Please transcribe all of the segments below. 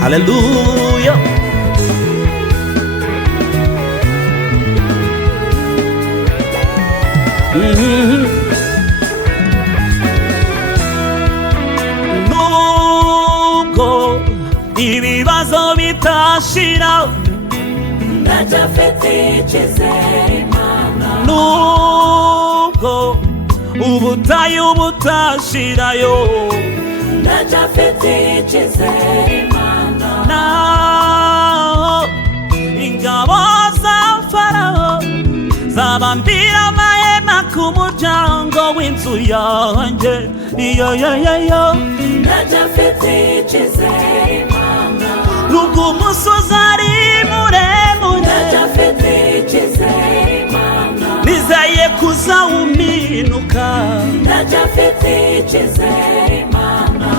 Hallelujah. Nubwo ibibazo bitashira, ndacyafite icyizere Imana. nubwo ubutayu butashirayo, ndacyafite icyizere Imana. naho ingabo za Farawo zabambira amahema ku muryango w'inzu yanjye, ndacyafite icyizere Imana. nubwo umusozi ari muremure, ndacyafite icyizere Imana. nizeye kuzawuminuka, ndacyafite icyizere Imana.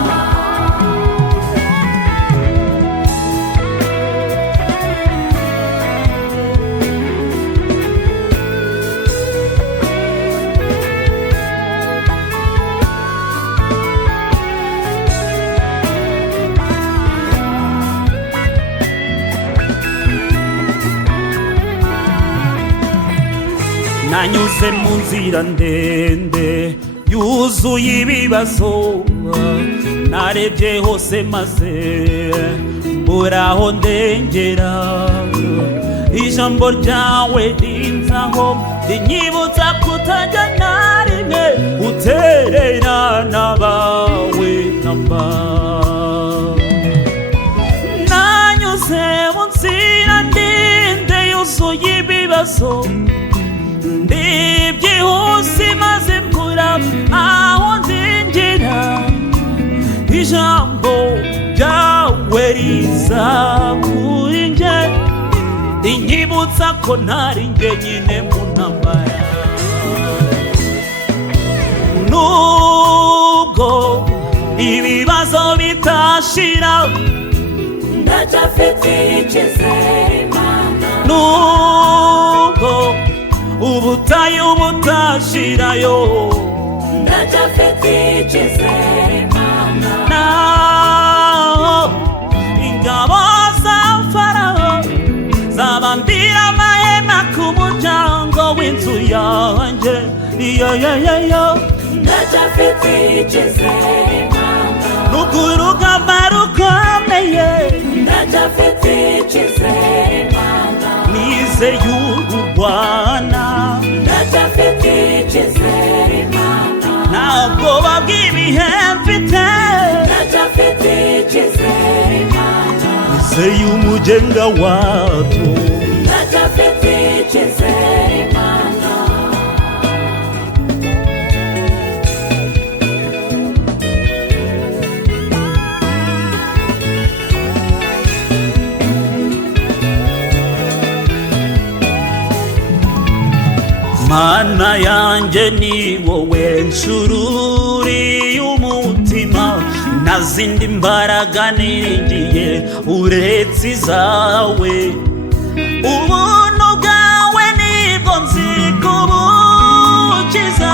nanyuze mu nzira ndende yuzuye ibibazo, narebye hose maze mburaho ndengera, ijambo ryawe rinzaho rinyibutsa kutajya na rimwe utererana bawe namba. nanyuze mu nzira ndende yuzuye ibibazo, ibyihuse maze mbura aho nzinjira, ijambo ryawe riza kuri njye rinyibutsa ko ntari njyenyine mu ntambara. nubwo ibibazo bitashira, ndacyafite icyizere Imana. nubwo ubutayu butashirayo, ndacyafite icyizere Imana. naho ingabo za Farawo zabambira amahema ku muryango w'inzu yanjye, ndacyafite icyizere Imana. nubwo urugamba rukomeye, ndacyafite icyizere Imana. nizeye urwana, ndacyafite icyizere Imana. ntabwo babwibihe mfite, ndacyafite icyizere Imana. nizeye umugenga wabyo, ndacyafite icyizere Imana. Mana yanjye ni wowe nshururiye umutima, nta zindi mbaraga niringiye uretse izawe. ubuntu bwawe nibwo nzikubukiza,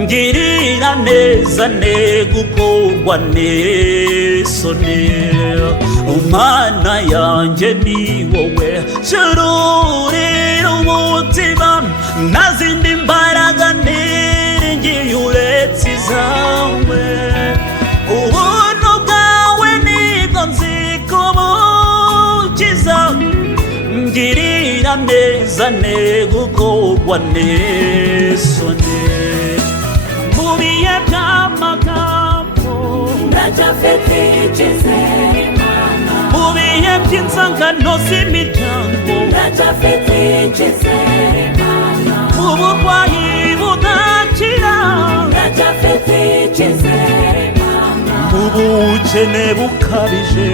ngirira neza negukorwa n'isoni. Mana yanjye ni wowe nshururiye umutima, nta zindi mbaraga niringiye uretse izawe. ubuntu bwawe nibwo nzikubukiza, ngirira neza negukorwa n'isoni. mu bihe by'amagambo, ndacyafite icyizere Imana. mu bihe by'inzangano z'imiryango, ndacyafite icyizere Imana. mu burwayi budakira, ndacyafite icyizere Imana. mu bukene bukabije,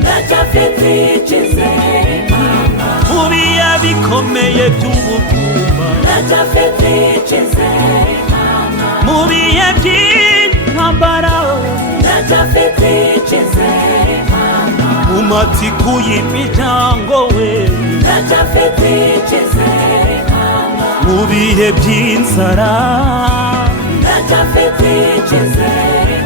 ndacyafite icyizere Imana. mu bihe bikomeye by'ubugumba, ndacyafite icyizere Imana. mu bihe by'intambara, ndacyafite icyizere Imana. mu matiku y'imiryango we, ndacyafite icyizere Imana. mu bihe by'inzara, ndacyafite icyizere